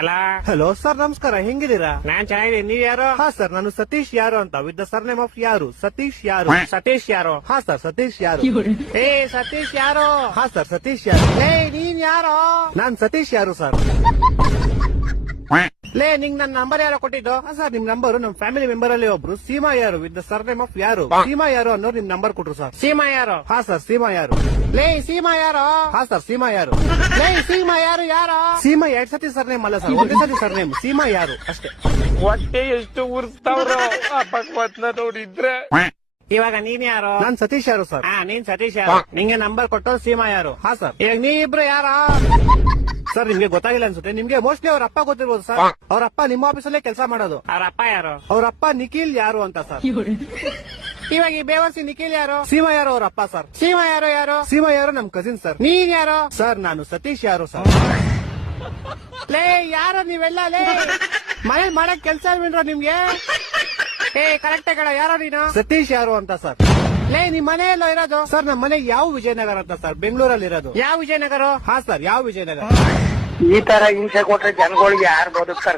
ಅಲ್ಲ hello sir, ನಮಸ್ಕಾರ. ಹೆಂಗಿದ್ದೀರಾ? ನಾನ್ ಚೆನ್ನಾಗಿದ್ದೀನಿ. ನೀವ್ ಯಾರು? ಹಾ ಸರ್, ನಾನು ಸತೀಶ್ ಯಾರು ಅಂತ, ವಿತ್ ದ ಸರ್ನೇಮ್ ಆಫ್ ಯಾರು. ಸತೀಶ್ ಯಾರು. ಸತೀಶ್ ಯಾರು? ಹಾ ಸರ್, ಸತೀಶ್ ಯಾರು. ಏ ಸತೀಶ್ ಯಾರು? ಹಾ ಸರ್, ಸತೀಶ್ ಯಾರು. ಏ ನೀನ್ ಯಾರು? ನಾನ್ ಸತೀಶ್ ಯಾರು ಸರ್. ಲೇ ನಿಂಗ್ ನನ್ ನಂಬರ್ ಯಾರೋ ಕೊಟ್ಟಿದ್ದು? ಹಾ ಸರ್, ನಿಮ್ ನಂಬರ್ ನಮ್ ಫ್ಯಾಮಿಲಿ ಮೆಂಬರ್ ಅಲ್ಲಿ ಒಬ್ರು ಸೀಮಾ ಯಾರು ವಿತ್ ದ ಸರ್ನೇಮ್ ಆಫ್ ಯಾರು. ಸೀಮಾ ಯಾರು ಅನ್ನೋರು ನಿಮ್ ನಂಬರ್ ಕೊಟ್ರು ಸರ್. ಸೀಮಾ ಯಾರು? ಹಾ ಸರ್, ಸೀಮಾ ಯಾರು. ಲೇ ಸೀಮಾ ಯಾರು? ಹಾ ಸರ್, ಸೀಮಾ ಯಾರು. ಲೇ ಸೀಮಾ ಯಾರು? ಯಾರು? ಸೀಮಾ 2 ಸತಿ ಸರ್ನೇಮ್ ಅಲ್ಲ ಸರ್, ಒಂದೇ ಸತಿ ಸರ್ನೇಮ್. ಸೀಮಾ ಯಾರು ಅಷ್ಟೇ. ಹೊಟ್ಟೆ ಎಷ್ಟು ಉರ್ಸ್ತಾವ್ರು ಅಪಕ್ವತ್ನ ನೋಡಿದ್ರೆ. ಇವಾಗ ನೀನ್ ಯಾರು? ನಾನ್ ಸತೀಶ್ ಯಾರು ಸರ್. ಹಾ ನೀನ್ ಸತೀಶ್ ಯಾರು? ನಿಂಗೆ ನಂಬರ್ ಕೊಟ್ಟು ಸೀಮಾ ಯಾರು? ಹಾ ಸರ್. ಈಗ ನೀ ಇಬ್ರು ಯಾರ? ಸರ್, ನಿಮ್ಗೆ ಗೊತ್ತಾಗಿಲ್ಲ ಅನ್ಸುತ್ತೆ. ನಿಮ್ಗೆ ಮೋಸ್ಟ್ಲಿ ಅವ್ರ ಅಪ್ಪ ಗೊತ್ತಿರ್ಬೋದು ಸರ್. ಅವ್ರ ಅಪ್ಪ ನಿಮ್ಮ ಆಫೀಸಲ್ಲೇ ಕೆಲಸ ಮಾಡೋದು. ಅವ್ರ ಅಪ್ಪ ಯಾರು? ಅವ್ರ ಅಪ್ಪ ನಿಖಿಲ್ ಯಾರು ಅಂತ ಸರ್. ಇವಾಗ ಈ ಬೇವರ್ಸಿ ನಿಖಿಲ್ ಯಾರು? ಸೀಮಾ ಯಾರು ಅವ್ರ ಅಪ್ಪ ಸರ್. ಸೀಮಾ ಯಾರು? ಯಾರು? ಸೀಮಾ ಯಾರು ನಮ್ ಕಸಿನ್ ಸರ್. ನೀನ್ ಯಾರು? ಸರ್, ನಾನು ಸತೀಶ್ ಯಾರು ಸರ್. ಲೇ ಯಾರು ನೀವೆಲ್ಲ? ಲೇ ಮನೇಲಿ ಮಾಡಕ್ ಕೆಲ್ಸ ಬಿಡ್ರ ನಿಮ್ಗೆ? ಏ ಕರೆಕ್ಟ್ ಕಡ ಯಾರೋ ನೀನು? ಸತೀಶ್ ಯಾರು ಅಂತ ಸರ್. ಲೇ ನಿಮ್ ಮನೆ ಎಲ್ಲೋ ಇರೋದು? ಸರ್, ನಮ್ಮ ಮನೆ ಯಾವ ವಿಜಯನಗರ ಅಂತ ಸರ್, ಬೆಂಗಳೂರಲ್ಲಿ ಇರೋದು. ಯಾವ ವಿಜಯನಗರ? ಹಾ ಸರ್, ಯಾವ ವಿಜಯನಗರ. ಈ ತರ ಹಿಂಸೆ ಕೊಟ್ರೆ ಜನಗಳಿಗೆ ಯಾರು ಬದುಕ್ತಾರ?